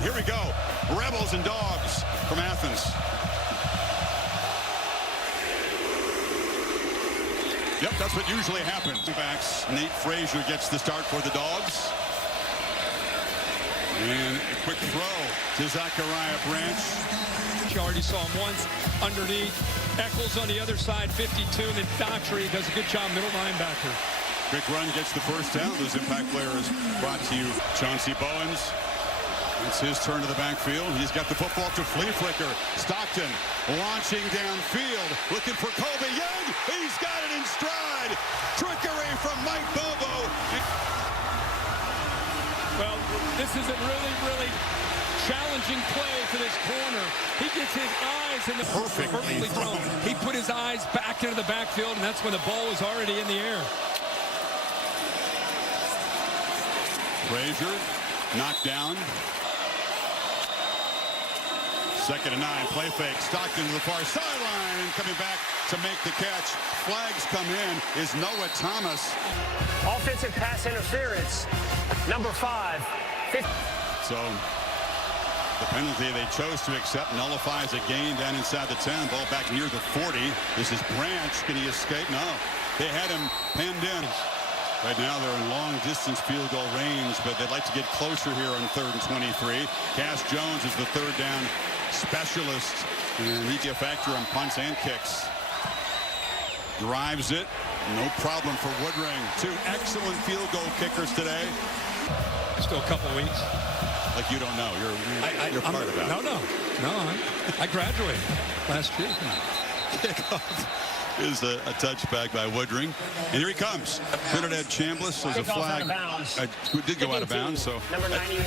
one. Here we go. Rebels and Dogs from Athens. Yep, that's what usually happens. Backs. Nate Frazier gets the start for the Dogs. And a quick throw to Zachariah Branch. You already saw him once underneath. Eccles on the other side, 52. And then Daughtry does a good job, middle linebacker. Quick run gets the first down. Those impact players brought to you. Chauncey Bowens. It's his turn to the backfield. He's got the football to flea flicker. Stockton launching downfield. Looking for Colby Young. He's got it in stride. Trickery from Mike Bobo. Well, this is a really challenging play for this corner. He gets his eyes in the perfectly thrown. He put his eyes back into the backfield, and that's when the ball was already in the air. Frazier knocked down. 2nd and 9, play fake. Stockton to the far sideline, and coming back to make the catch. Flags come in is Noah Thomas. Offensive pass interference, number 5. So the penalty they chose to accept nullifies a gain down inside the 10. Ball back near the 40. This is Branch. Can he escape? No. They had him penned in. Right now they're in long-distance field goal range, but they'd like to get closer here on 3rd and 23. Cass Jones is the 3rd down specialist, and he can factor on punts and kicks. Drives it. No problem for Woodring. 2 excellent field goal kickers today. Still a couple weeks. Like you don't know. You're part of that. No. I graduated last year. Kickoff is a touchback by Woodring. And here he comes. Trinidad Chambliss. There's a flag. Who did go out of bounds. So number 91.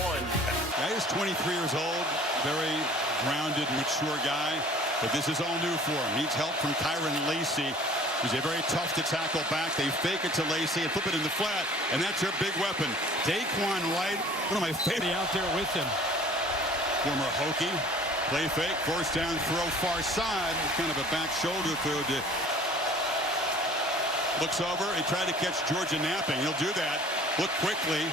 Guy is 23 years old. Very grounded, mature guy. But this is all new for him. Needs help from Kyron Lacey. He's a very tough to tackle back. They fake it to Lacey and flip it in the flat. And that's their big weapon. Daquan Wright, one of my favorite. Out there with him. Former Hokie. Play fake. First down throw far side. Kind of a back shoulder throw to. Looks over. He tried to catch Georgia napping. He'll do that. Look quickly.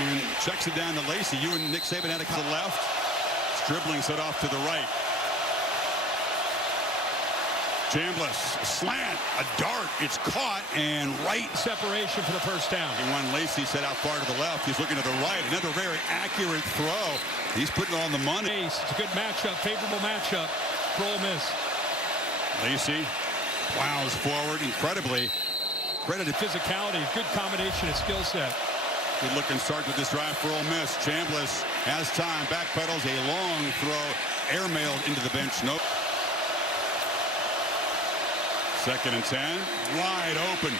And checks it down to Lacey. You and Nick Saban had it to the left. Dribbling set off to the right. Chambliss, a slant, a dart. It's caught and right. Separation for the first down. And when Lacey set out far to the left, he's looking to the right. Another very accurate throw. He's putting on the money. It's a good matchup, favorable matchup for Ole Miss. Lacey plows forward incredibly. Credited physicality, good combination of skill set. Good looking start with this drive for Ole Miss. Chambliss has time, backpedals a long throw, airmailed into the bench. Nope. 2nd and 10, wide open.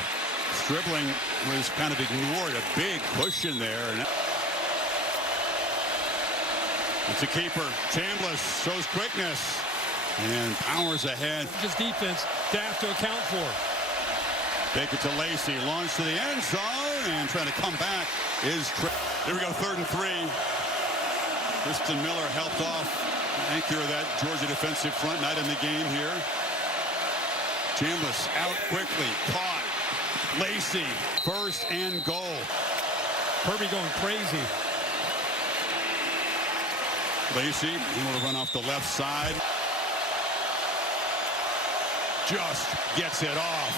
Dribbling was kind of ignored. A big push in there. And it's a keeper. Chambliss shows quickness and powers ahead. Just defense to have to account for. Take it to Lacey, launch to the end zone, and trying to come back is. Here we go, 3rd and 3. Kristen Miller helped off anchor of that Georgia defensive front, not in the game here. Chambliss out quickly, caught. Lacey, 1st and goal. Kirby going crazy. Lacey, able to run off the left side. Just gets it off.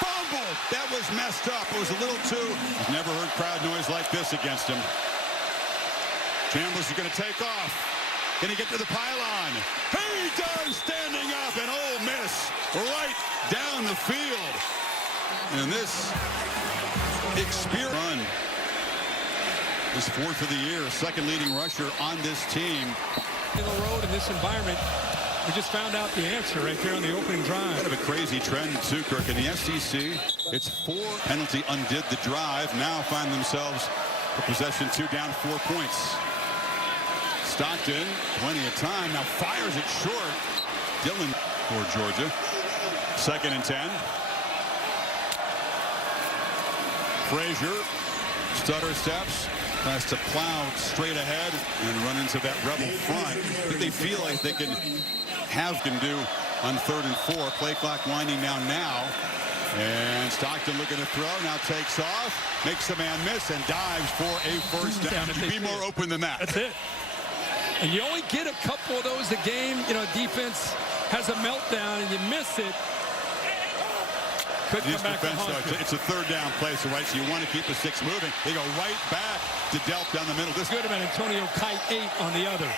Fumble! That was messed up. It was a little too. I've never heard crowd noise like this against him. Chambliss is going to take off. Can he get to the pylon? He does, standing up, and Ole Miss right down the field. And this experience run is 4th of the year, 2nd leading rusher on this team. In the road in this environment, we just found out the answer right there on the opening drive. Kind of a crazy trend, too, Kirk. In the SEC, it's 4. Penalty undid the drive. Now find themselves a possession 2 down 4 points. Stockton, plenty of time. Now fires it short. Dillon for Georgia. 2nd and 10. Frazier, stutter steps, has to plow straight ahead and run into that Rebel front. I think they feel like they can do on 3rd and 4. Play clock winding down now. And Stockton looking to throw, now takes off, makes the man miss, and dives for a first down. Be more open than that. That's it. And you only get a couple of those a game. You know, defense has a meltdown and you miss it. Could come back to haunt you. It's a third down play, so right, so you want to keep the six moving. They go right back to Delp down the middle. This could have been Antonio Kite 8 on the other.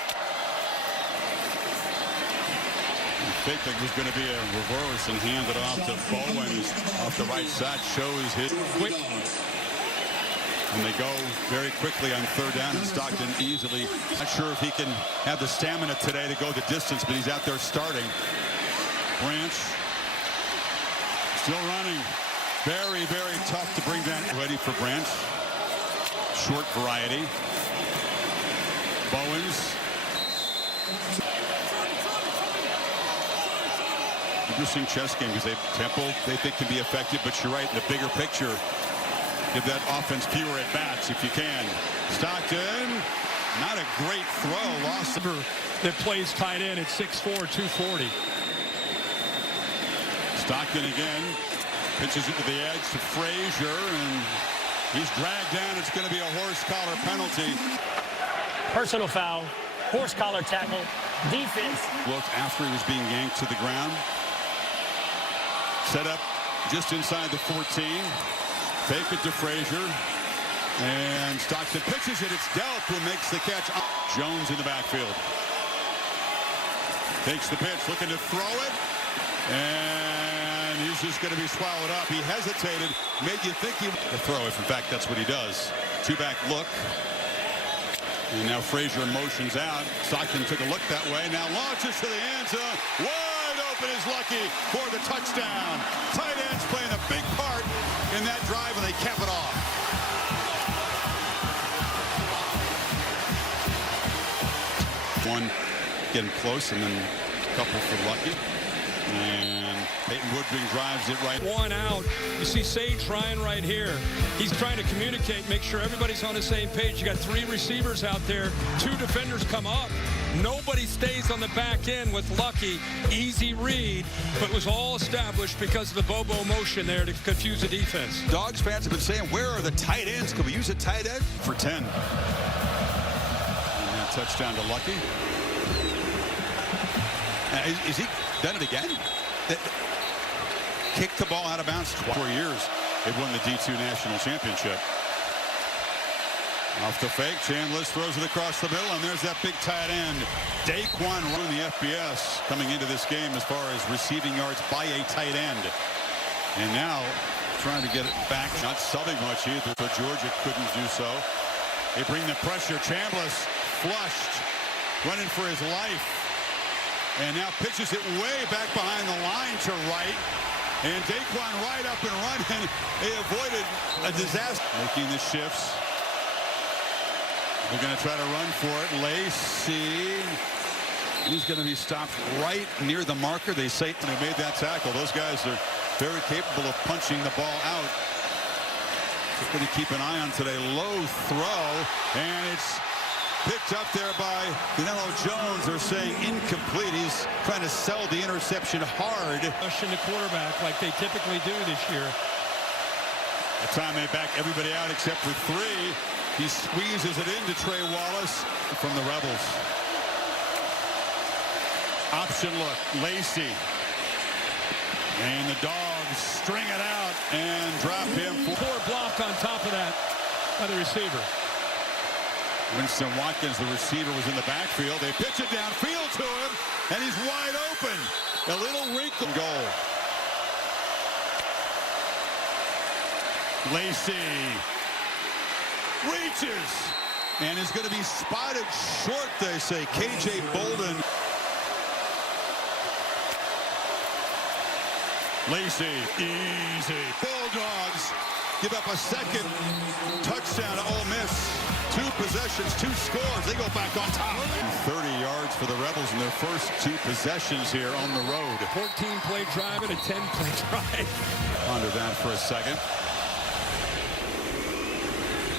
Big thing was going to be a reverse and hand it off to Bowens off the right side. Shows his quick. And they go very quickly on third down, and Stockton easily. Not sure if he can have the stamina today to go the distance, but he's out there starting. Branch still running. Very, very tough to bring down. Ready for Branch. Short variety. Bowens. Interesting chess game because Temple they think can be effective, but you're right, in the bigger picture, give that offense fewer at bats if you can. Stockton, not a great throw, lost that plays tight end at 6'4", 240. Stockton again pitches it to the edge to Frazier, and he's dragged down. It's going to be a horse collar penalty. Personal foul, horse collar tackle, defense. Looked after he was being yanked to the ground. Set up just inside the 14. Fake it to Frazier. And Stockton pitches it. It's Delp who makes the catch. Jones in the backfield. Takes the pitch, looking to throw it. And he's just going to be swallowed up. He hesitated. Made you think he would throw if, in fact, that's what he does. Two-back look. And now Frazier motions out. Stockton took a look that way. Now launches to the end zone. Wide open is Lucky for the touchdown. Tight ends playing a big part in that drive, and they cap it off. One getting close, and then a couple for Lucky. And Peyton Woodring drives it right. One out. You see Sage Ryan right here. He's trying to communicate, make sure everybody's on the same page. You got three receivers out there. Two defenders come up. Nobody stays on the back end with Lucky. Easy read, but was all established because of the Bobo motion there to confuse the defense. Dogs fans have been saying, where are the tight ends? Can we use a tight end? For 10. And that touchdown to Lucky. Is he done it again? Kicked the ball out of bounds 4 years. They've won the D2 National Championship. Off the fake, Chambliss throws it across the middle, and there's that big tight end. Daquan run the FBS coming into this game as far as receiving yards by a tight end. And now trying to get it back, not subbing much either, so Georgia couldn't do so. They bring the pressure. Chambliss flushed, running for his life. And now pitches it way back behind the line to right. And Daquan right up and running. They avoided a disaster. Making the shifts. They're going to try to run for it. Lacey. He's going to be stopped right near the marker. They say they made that tackle. Those guys are very capable of punching the ball out. Just going to keep an eye on today. Low throw. And it's picked up there by Danilo Jones. They're saying incomplete. He's trying to sell the interception hard. Rushing the quarterback like they typically do this year. That time they back everybody out except for three. He squeezes it into Trey Wallace from the Rebels. Option look. Lacey. And the Dogs string it out and drop him. Poor block on top of that by the receiver. Winston Watkins, the receiver, was in the backfield. They pitch it downfield to him, and he's wide open. A little wrinkle goal. Lacey reaches and is going to be spotted short, they say. KJ Bolden. Lacey, easy. Bulldogs give up a second touchdown to Ole Miss. 2 possessions, 2 scores. They go back on top. 30 yards for the Rebels in their first 2 possessions here on the road. 14-play drive and a 10-play drive. Ponder that for a second.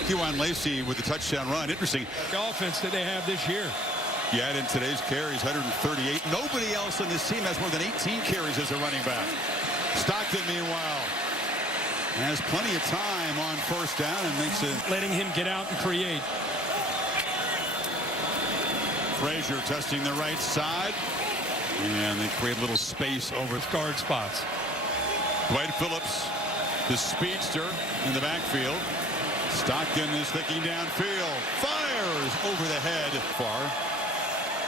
Kewan Lacey with the touchdown run. Interesting. The offense that they have this year. Yeah, in today's carries, 138. Nobody else on this team has more than 18 carries as a running back. Stockton, meanwhile, Has plenty of time on first down and makes it. Letting him get out and create. Frazier testing the right side. And they create a little space over Guard spots. Dwight Phillips, the speedster in the backfield. Stockton is thinking downfield. Fires over the head. Far.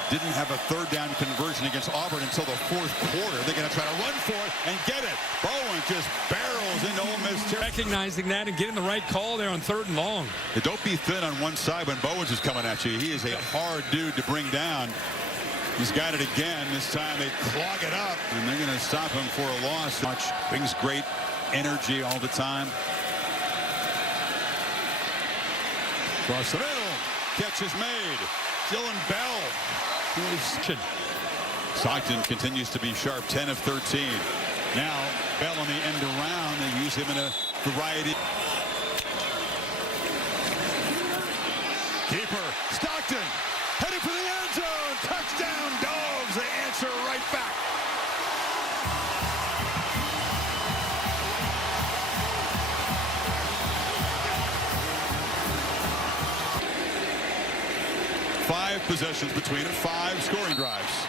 Didn't have a third down conversion against Auburn until the fourth quarter. They're going to try to run for it and get it. Bowen just barrels into Ole Miss territory. Recognizing that and getting the right call there on 3rd and long. Don't be thin on one side when Bowens is coming at you. He is a hard dude to bring down. He's got it again. This time they clog it up, and they're going to stop him for a loss. Brings great energy all the time. Across the middle. Catch is made. Dylan Bell. Stockton continues to be sharp. 10 of 13. Now Bell on the end around. They use him in a variety. Keeper. Stockton. Headed for the end zone. Touchdown, Dogs. They answer right back. Five possessions between them, 5 scoring drives.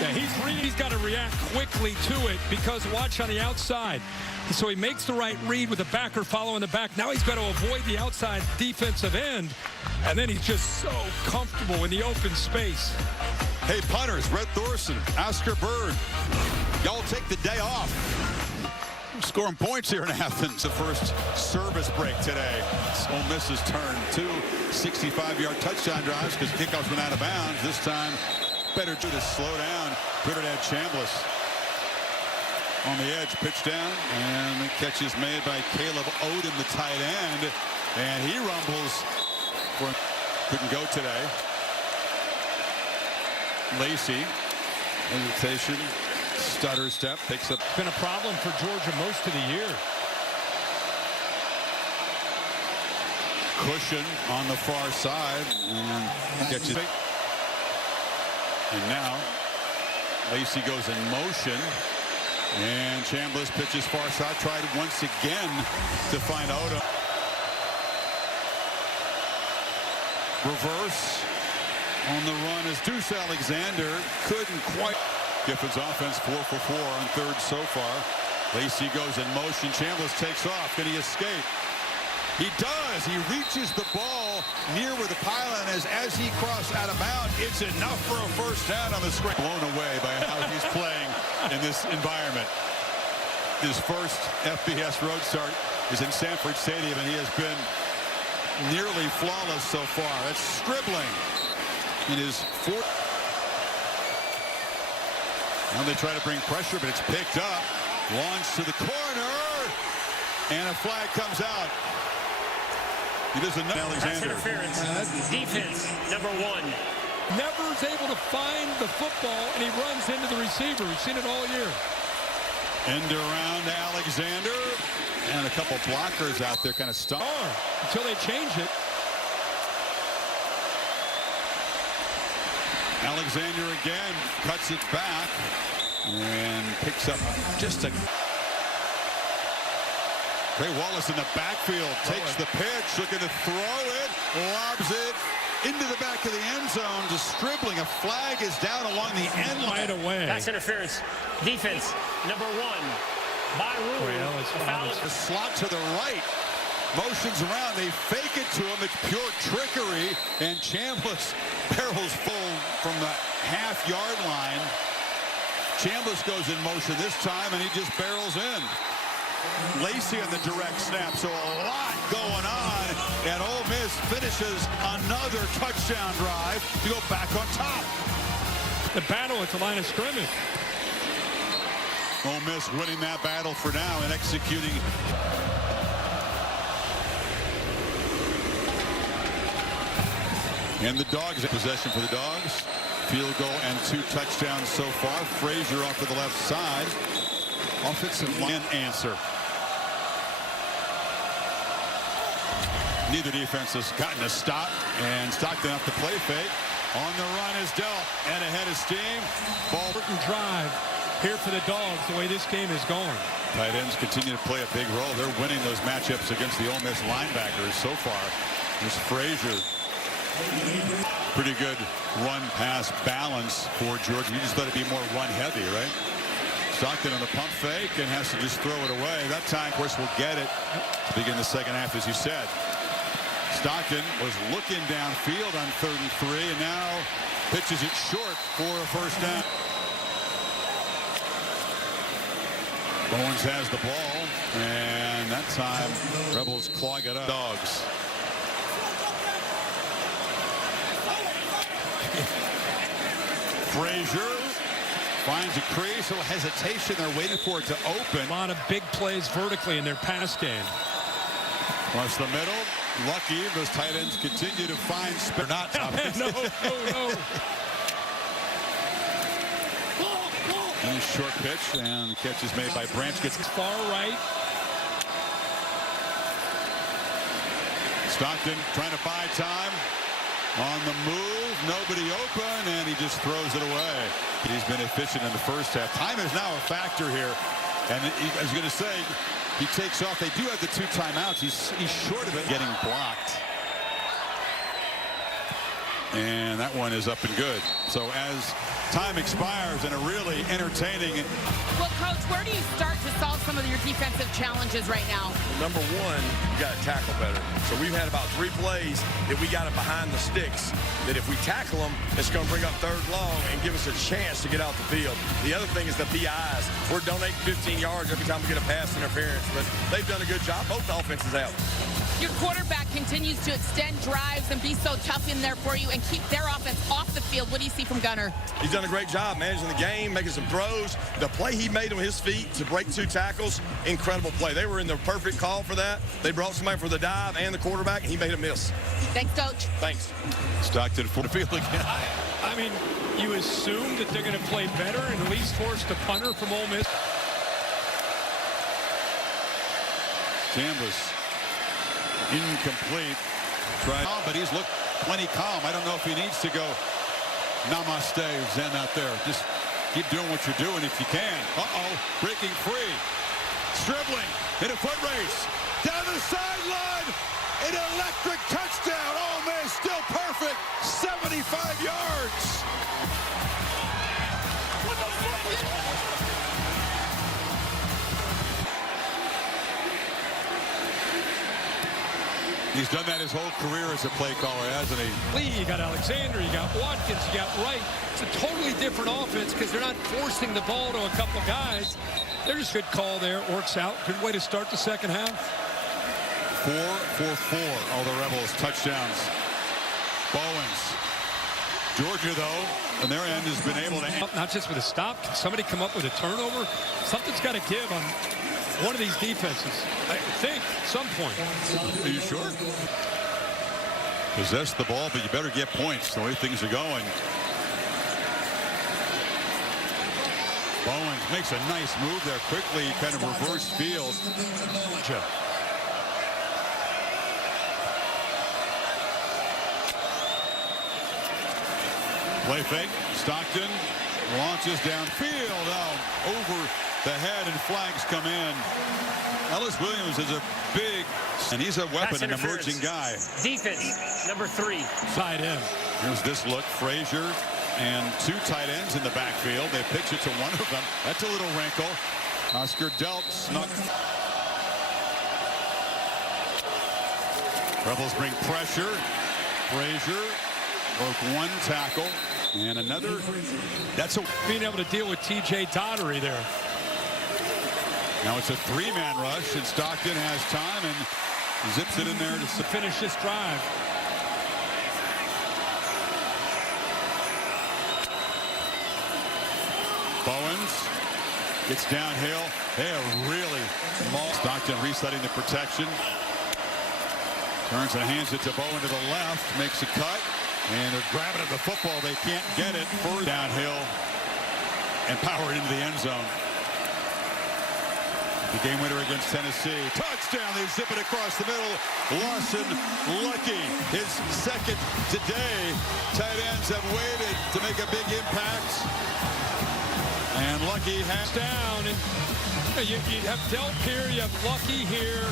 Yeah, he's got to react quickly to it because watch on the outside. So he makes the right read with the backer following the back. Now he's got to avoid the outside defensive end. And then he's just so comfortable in the open space. Hey, punters, Red Thorson, Oscar Bird, y'all take the day off. Scoring points here in Athens. The first service break today. It's Ole Miss's turn. 2 65-yard touchdown drives because kickoffs went out of bounds. This time, better to slow down. Trinidad Chambliss on the edge, pitch down, and the catch is made by Caleb Odom, the tight end, and he rumbles. Couldn't go today. Lacey, hesitation. Stutter step, picks up. Been a problem for Georgia most of the year. Cushion on the far side and gets it. And now Lacey goes in motion and Chambliss pitches far side. Tried once again to find Odom. Reverse on the run is Deuce Alexander. Couldn't quite. Giffords offense 4 for 4 on 3rd so far. Lacey goes in motion. Chambliss takes off. Can he escape? He does. He reaches the ball near where the pylon is. As he crossed out of bounds, it's enough for a first down on the screen. Blown away by how he's playing in this environment. His first FBS road start is in Sanford Stadium, and he has been nearly flawless so far. That's Stribling in his 4th. Now they try to bring pressure, but it's picked up. Launch to the corner, and a flag comes out. He does another. Alexander. Interference. Defense, number 1. Never is able to find the football, and he runs into the receiver. We've seen it all year. End around Alexander, and a couple blockers out there kind of stuck. Until they change it. Alexander again cuts it back and picks up just a. Trey Wallace in the backfield takes the pitch, looking to throw it, lobs it into the back of the end zone to Stribling. A flag is down along the end line. Right away. That's interference. Defense, number 1. By rule, The slot to the right. Motions around, they fake it to him. It's pure trickery, and Chambliss barrels full from the half-yard line. Chambliss goes in motion this time, and he just barrels in. Lacey on the direct snap, so a lot going on, and Ole Miss finishes another touchdown drive to go back on top. The battle at the line of scrimmage. Ole Miss winning that battle for now and executing. And the Dogs in possession for the Dogs. Field goal and 2 touchdowns so far. Frazier off to the left side. Offensive line answer. Neither defense has gotten a stop, and Stockton off the play fake. On the run is Dell, and ahead of steam. Ball Drive. here for the Dogs, the way this game is going. Tight ends continue to play a big role. They're winning those matchups against the Ole Miss linebackers so far. There's Frazier. Pretty good run-pass balance for Georgia. You just let it be more run-heavy, right? Stockton on the pump fake and has to just throw it away. That time, of course, we'll get it to begin the second half, as you said. Stockton was looking downfield on 3rd and 3, and now pitches it short for a first down. Owens has the ball, and that time Rebels clog it up. Dogs. Frazier finds a crease, a little hesitation. They're waiting for it to open. A lot of big plays vertically in their pass game. Across the middle. Lucky, those tight ends continue to find space. They're not. No. And a short pitch, and the catch is made by Branch. Gets far right. Stockton trying to buy time. On the move, nobody open, and he just throws it away. He's been efficient in the first half. Time is now a factor here. And I was going to say, he takes off. They do have the 2 timeouts. He's short of it, getting blocked. And that one is up and good. So as time expires in a really entertaining. Well, Coach, where do you start to solve some of your defensive challenges right now? Number one, you got to tackle better. So we've had about 3 plays that we got it behind the sticks, that if we tackle them, it's going to bring up 3rd long and give us a chance to get out the field. The other thing is the PIs. We're donating 15 yards every time we get a pass interference, but they've done a good job. Both offenses have. Your quarterback continues to extend drives and be so tough in there for you and keep their offense off the field. What do you see from Gunner? He's done a great job managing the game, making some throws. The play he made on his feet to break 2 tackles, incredible play. They were in the perfect call for that. They brought somebody for the dive and the quarterback, and he made a miss. Thanks, Coach. Thanks. Stockton for the field again. I mean, you assume that they're going to play better and at least force the punter from Ole Miss. Chambers incomplete. But he's looked plenty calm. I don't know if he needs to go namaste Zen out there. Just keep doing what you're doing if you can. Breaking free. Dribbling in a foot race. Down the sideline. An electric touchdown. Ole Miss still perfect. 75 yards. What the fuck? He's done that his whole career as a play caller, hasn't he? Lee, you got Alexander, you got Watkins, you got Wright. It's a totally different offense because they're not forcing the ball to a couple guys. There's a good call there. Works out. Good way to start the second half. 4 for 4. All the Rebels touchdowns. Bowens. Georgia, though, on their end has been able to... Not just with a stop. Can somebody come up with a turnover? Something's got to give on one of these defenses. I think, some point. Are you sure? Possess the ball, but you better get points the way things are going. Bowens makes a nice move there quickly, kind of reverse field. Play fake. Stockton launches downfield. Over the head, and flags come in. Ellis Williams is a big, and he's a weapon, an emerging guy. Defense, number 3. Tight end. Here's this look. Frazier and 2 tight ends in the backfield. They pitch it to one of them. That's a little wrinkle. Oscar Delp snuck. Rebels bring pressure. Frazier broke 1 tackle. And another. That's being able to deal with T.J. Dottery there. Now it's a 3-man rush, and Stockton has time and zips it in there to finish this drive. Bowens gets downhill. They are really mauled. Stockton resetting the protection. Turns and hands it to Bowen to the left. Makes a cut. And they're grabbing at the football. They can't get it. Further downhill and power it into the end zone. The game winner against Tennessee. Touchdown. They zip it across the middle. Lawson lucky. His second today. Tight ends have waited to make a big impact. And Lucky has down, and you have Delp here, you have Lucky here,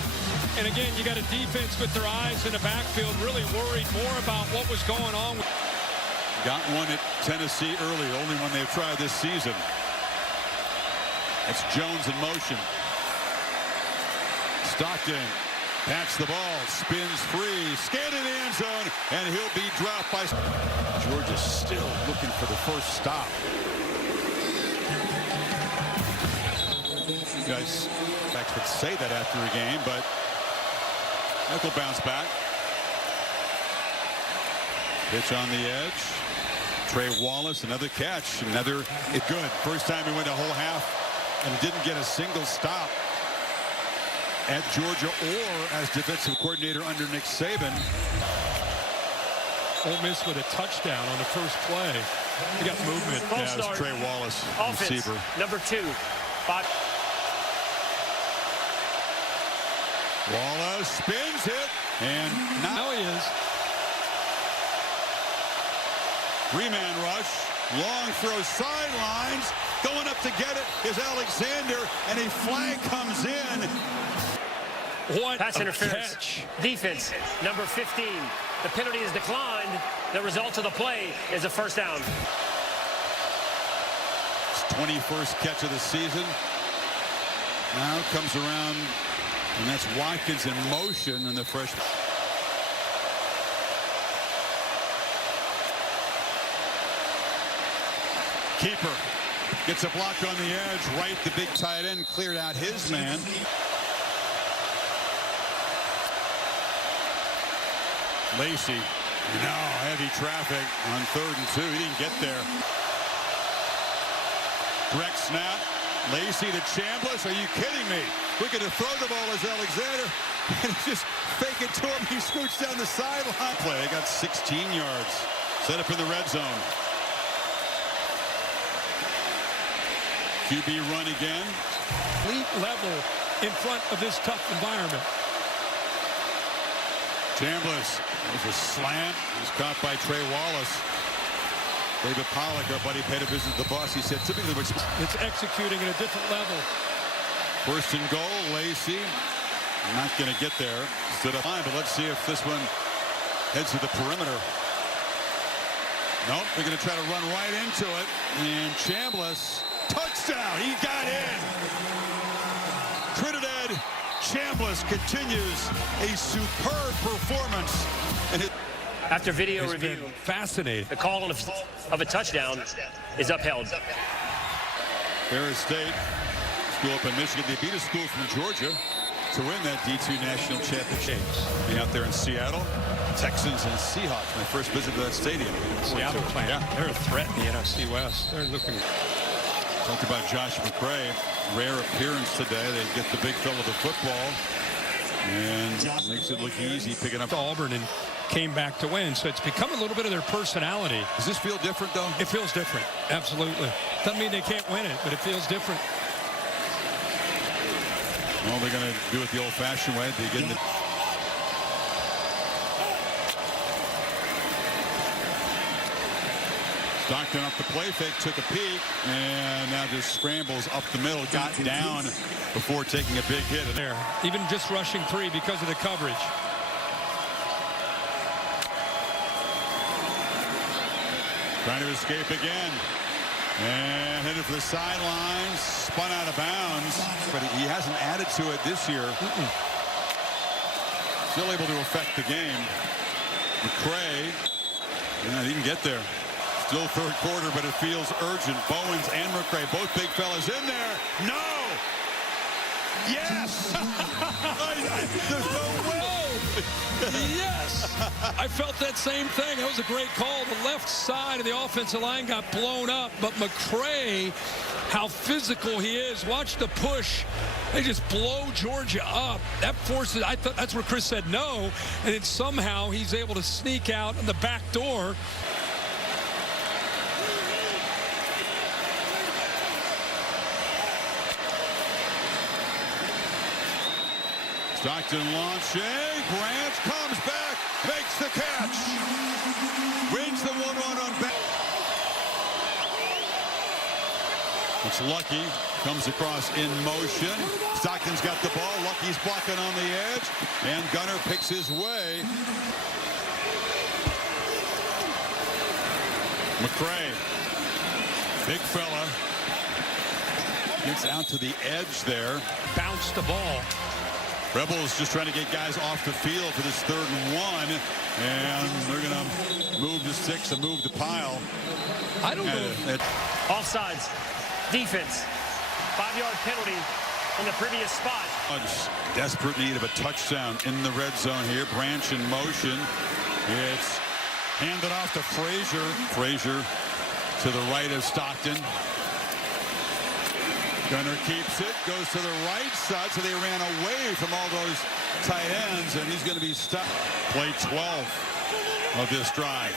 and again, you got a defense with their eyes in the backfield, really worried more about what was going on. got one at Tennessee earlier, only one they've tried this season. It's Jones in motion. Stockton pats the ball, spins free, scanning the end zone, and he'll be dropped by... Georgia still looking for the first stop. You guys would say that after a game, but Michael bounce back. Pitch on the edge. Trey Wallace, another catch, another good. First time he went a whole half and didn't get a single stop at Georgia or as defensive coordinator under Nick Saban. Ole Miss with a touchdown on the first play. He got movement. False Yeah, it was start. Trey Wallace, Offense, receiver. number 2. Wallace spins it, and Now he is. three-man rush, long throw sidelines, going up to get it is Alexander, and a flag comes in. What Pass a interference. catch. Defense, number 15. The penalty is declined. The result of the play is a first down. His 21st catch of the season. Now comes around, and that's Watkins in motion, and the freshman. Keeper gets a block on the edge. Right, the big tight end cleared out his man. Lacey, no, heavy traffic on 3rd and 2. He didn't get there. Direct snap. Lacey to Chambliss. Are you kidding me? Looking to throw the ball as Alexander. And he just fake it to him. He scoots down the sideline. Play. They got 16 yards. Set up in the red zone. QB run again. Elite level in front of this tough environment. Chambliss. There's a slant. He's caught by Trey Wallace. David Pollock, our buddy, paid a visit to the bus. He said typically what's It's executing at a different level. first and goal. Lacey not going to get there. Stood up line, but let's see if this one heads to the perimeter. Nope, they're going to try to run right into it. And Chambliss, touchdown. He got in. Trinidad Chambliss continues a superb performance. And After video It's review, been fascinating. the call of a touchdown is upheld. Ferris State, school up in Michigan. They beat a school from Georgia to win that D2 national championship. Be out there in Seattle, Texans and Seahawks. My first visit to that stadium. Seattle playing. Yeah. They're a threat in the NFC West. They're looking. Talked about Josh McCray. Rare appearance today. They get the big fella the football. And makes it look easy picking up. To Auburn and came back to win. So it's become a little bit of their personality. Does this feel different, though? It feels different. Absolutely. Doesn't mean they can't win it, but it feels different. Well, they're going to do it the old-fashioned way. They get the... Stockton up the play fake, took a peek, and now just scrambles up the middle, got down before taking a big hit. There, even just rushing 3 because of the coverage. Trying to escape again. And headed for the sidelines, spun out of bounds, but he hasn't added to it this year. Still able to affect the game. McCray, he didn't get there. Still third quarter, but it feels urgent. Bowens and McCray, both big fellas in there. No! Yes! There's no way! Yes! I felt that same thing. That was a great call. The left side of the offensive line got blown up, but McCray, how physical he is. Watch the push. They just blow Georgia up. That forces, I thought that's where Chris said no, and then somehow he's able to sneak out in the back door. Stockton launching. Branch comes back, makes the catch. Wins the 1-1 on back. It's Lucky. Comes across in motion. Stockton's got the ball. Lucky's blocking on the edge. And Gunner picks his way. McCray. Big fella. Gets out to the edge there. Bounce the ball. Rebels just trying to get guys off the field for this 3rd and 1. And they're going to move the sticks and move the pile. I don't know. Offsides. Defense. 5-yard penalty in the previous spot. Desperate need of a touchdown in the red zone here. Branch in motion. It's handed off to Frazier. Frazier to the right of Stockton. Gunner keeps it, goes to the right side, so they ran away from all those tight ends, and he's going to be stuck. Play 12 of this drive.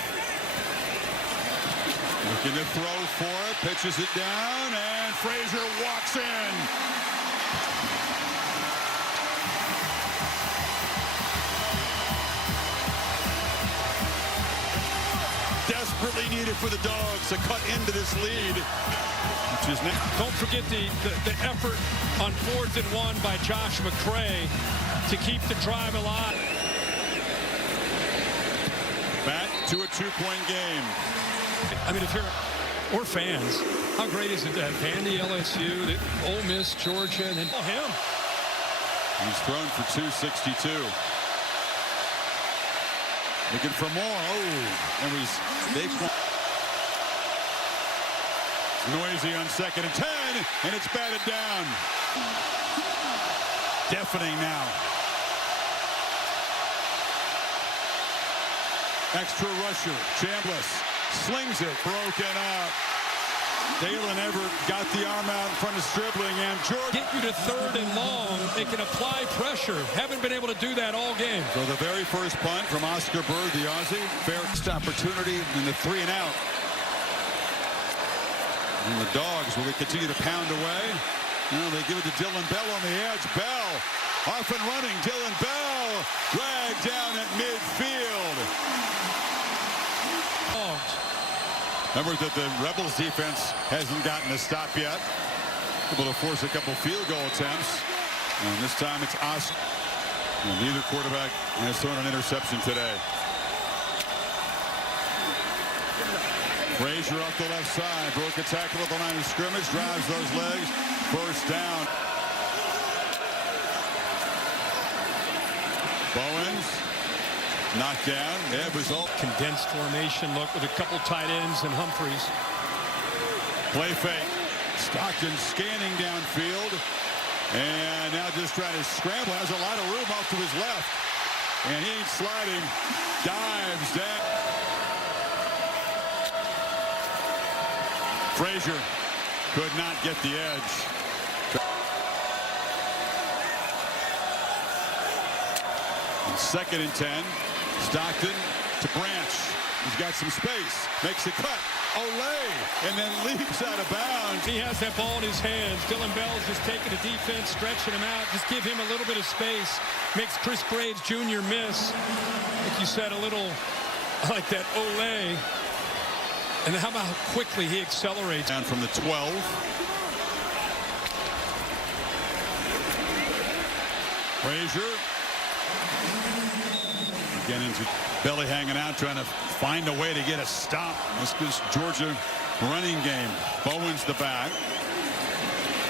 Looking to throw for it, pitches it down, and Frazier walks in. Desperately needed for the Dogs to cut into this lead. Don't forget the effort on 4th and 1 by Josh McCray to keep the drive alive. Back to a 2-point game. I mean, if you're, or fans, how great is it to have Vandy, LSU, the Ole Miss, Georgia, and then him? He's thrown for 262. Looking for more. Oh, and they noisy on 2nd and 10, and it's batted down. Deafening now. Extra rusher, Chambliss slings it, broken up. Dalen Everett got the arm out in front of Stribling, and George. Get you to 3rd and long. They can apply pressure. Haven't been able to do that all game. So the very first punt from Oscar Bird, the Aussie. Fairest opportunity in the 3 and out. And the Dogs, will they continue to pound away? No, they give it to Dylan Bell on the edge. Bell off and running. Dylan Bell dragged down at midfield. Dogs. Remember that the Rebels defense hasn't gotten a stop yet. Able to force a couple field goal attempts. And this time it's Oscar. And neither quarterback has thrown an interception today. Frazier off the left side, broke a tackle at the line of scrimmage, drives those legs, 1st down. Bowens knocked down. Yeah, result. Condensed formation look with a couple tight ends and Humphreys. Play fake. Stockton scanning downfield, and now just trying to scramble. Has a lot of room off to his left, and he ain't sliding. Dives down. Frazier could not get the edge. 2nd and 10. Stockton to Branch. He's got some space. Makes a cut. Ole. And then leaps out of bounds. He has that ball in his hands. Dylan Bell's just taking the defense, stretching him out. Just give him a little bit of space. Makes Chris Graves Jr. miss. Like you said, a little like that Ole. And how about how quickly he accelerates. Down from the 12. Frazier. Again into Belly hanging out, trying to find a way to get a stop. This is Georgia running game. Bowens the back.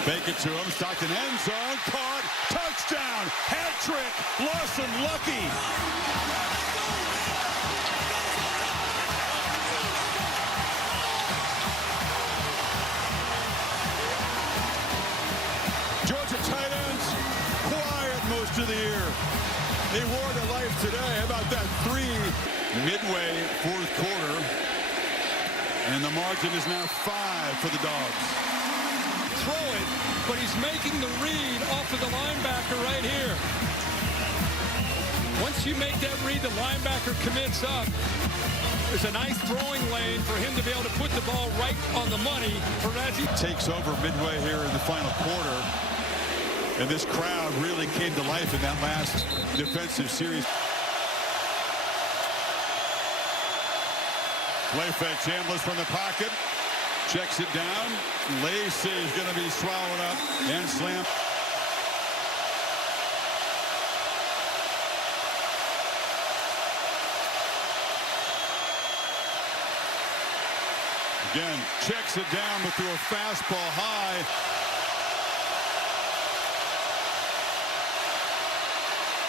Fake it to him. Stockton end zone. Caught. Touchdown. Hat trick. Lawson Lucky. Georgia tight ends quiet most of the year. They wore their life today. How about that 3 midway 4th quarter? And the margin is now 5 for the Dogs. Throw it, but he's making the read off of the linebacker right here. Once you make that read, the linebacker commits up. There's a nice throwing lane for him to be able to put the ball right on the money for Reggie. Takes over midway here in the final quarter. And this crowd really came to life in that last defensive series. Play fake, Chambliss from the pocket. Checks it down. Lacey is going to be swallowed up and slammed. Again, checks it down, but threw a fastball high.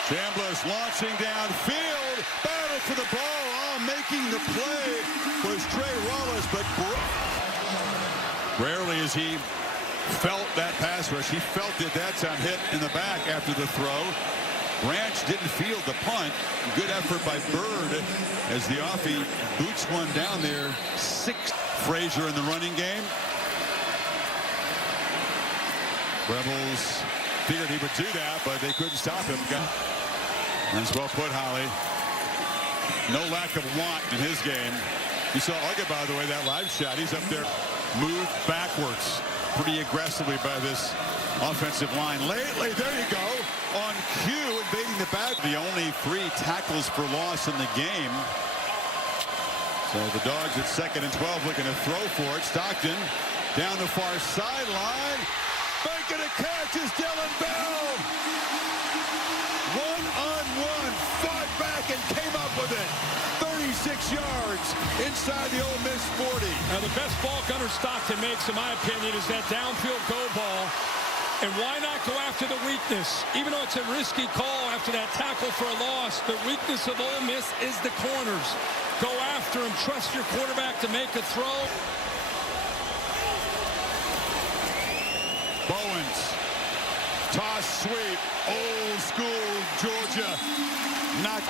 Chambliss launching downfield. Battle for the ball. Oh, making the play was Trey Wallace, but rarely has he felt that pass rush. He felt it that time, hit in the back after the throw. Branch didn't field the punt. Good effort by Bird as the offie boots one down there. Frazier in the running game. Rebels figured he would do that, but they couldn't stop him. That's well put, Holly. No lack of want in his game. You saw Uga, by the way, that live shot. He's up there, moved backwards pretty aggressively by this offensive line. Lately, there you go, on cue, invading the back. The only 3 tackles for loss in the game. So the Dogs at 2nd and 12 looking to throw for it. Stockton down the far sideline. Making a catch is Dylan Bell. One-on-one, fought back and came up with it. 36 yards inside the Ole Miss 40. Now the best ball Gunnar Stockton makes, in my opinion, is that downfield go ball. And why not go after the weakness? Even though it's a risky call after that tackle for a loss, the weakness of Ole Miss is the corners. Go after him. Trust your quarterback to make a throw. Bowens. Toss sweep. Old school Georgia. Not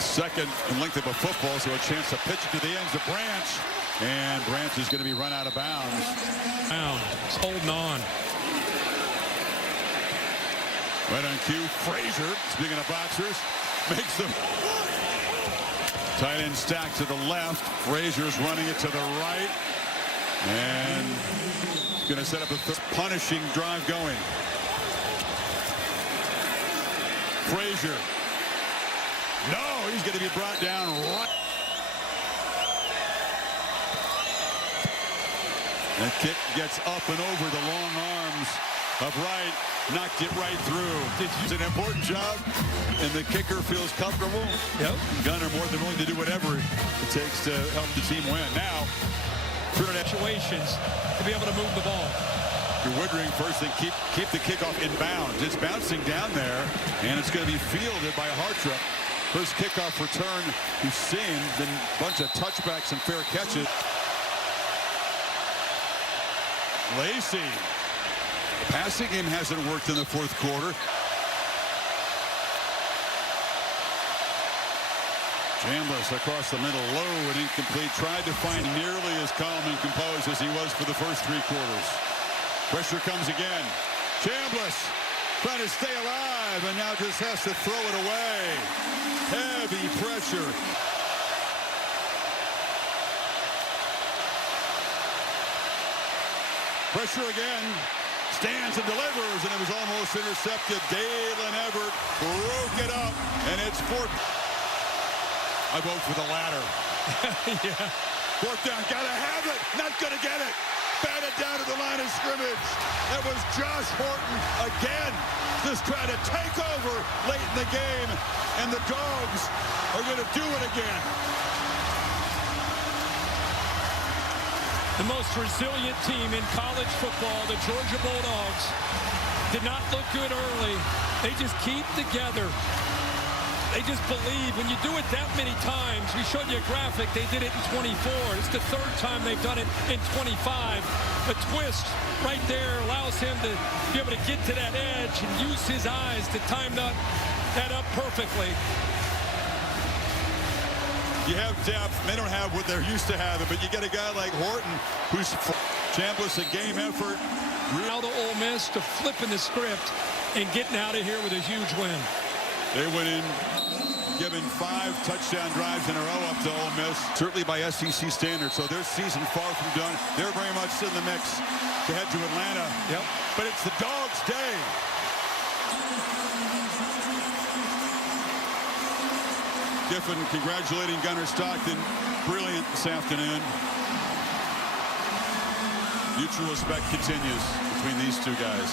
second in length of a football, so a chance to pitch it to the ends of Branch. And Branch is going to be run out of bounds. He's holding on. Right on cue, Frazier, speaking of boxers, makes them. Tight end stack to the left. Frazier's running it to the right. And he's going to set up a punishing drive going. Frazier. No, he's going to be brought down right. That kick gets up and over the long arms of Wright. Knocked it right through. It's an important job, and the kicker feels comfortable. Yep. Gunnar more than willing to do whatever it takes to help the team win. Now, Situations to be able to move the ball. You're Woodring first and keep the kickoff in bounds. It's bouncing down there, and it's going to be fielded by Hartrup. First kickoff return we've seen, then a bunch of touchbacks and fair catches. Lacey. The passing game hasn't worked in the 4th quarter. Chambliss across the middle, low and incomplete. Tried to find nearly as calm and composed as he was for the first 3 quarters. Pressure comes again. Chambliss trying to stay alive and now just has to throw it away. Heavy pressure. Pressure again. Stands and delivers, and it was almost intercepted. Dalen Everett broke it up, and it's 4th. I vote for the latter. Yeah. 4th down, gotta have it, not gonna get it. Batted down to the line of scrimmage. That was Josh Horton again, just trying to take over late in the game, and the Dogs are gonna do it again. The most resilient team in college football, the Georgia Bulldogs, did not look good early. They just keep together. They just believe. When you do it that many times, we showed you a graphic, they did it in 24. It's the 3rd time they've done it in 25. The twist right there allows him to be able to get to that edge and use his eyes to time that up perfectly. You have depth. They don't have what they're used to having, but you get a guy like Horton who's Chambliss, a game effort. Now to Ole Miss to flipping the script and getting out of here with a huge win. They went in, given 5 touchdown drives in a row up to Ole Miss, certainly by SEC standards. So their season far from done. They're very much in the mix to head to Atlanta. Yep. But it's the Dogs' day. Giffen congratulating Gunnar Stockton. Brilliant this afternoon. Mutual respect continues between these two guys.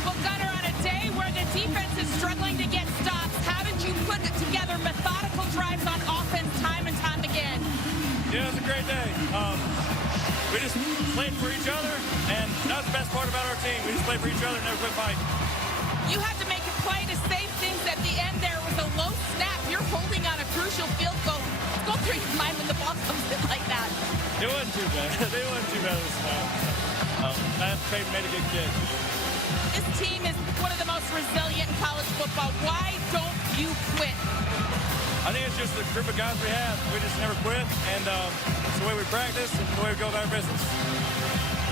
Well, Gunner, on a day where the defense is struggling to get stops, haven't you put together methodical drives on offense time and time again? Yeah, it was a great day. We just played for each other, and that was the best part about our team. We just played for each other and never quit fighting. You had to make a play to save things at the end there with a low snap. You're holding on a crucial field goal. Go through your mind when the ball comes in like that. It wasn't too bad. It wasn't too bad. Matt Payton made a good kick. This team is one of the most resilient in college football. Why don't you quit? I think it's just the group of guys we have. We just never quit, and it's the way we practice and the way we go about our business.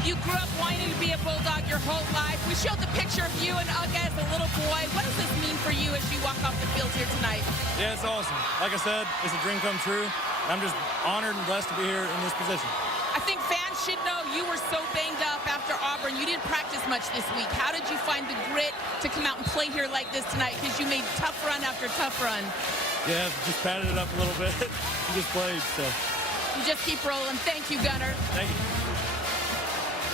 You grew up wanting to be a Bulldog your whole life. We showed the picture of you and Uga as a little boy. What does this mean for you as you walk off the field here tonight? Yeah, it's awesome. Like I said, it's a dream come true. I'm just honored and blessed to be here in this position. I think fans should know you were so banged up after Auburn. You didn't practice much this week. How did you find the grit to come out and play here like this tonight? Because you made tough run after tough run. Yeah, just padded it up a little bit. We just played, so. You just keep rolling. Thank you, Gunner. Thank you.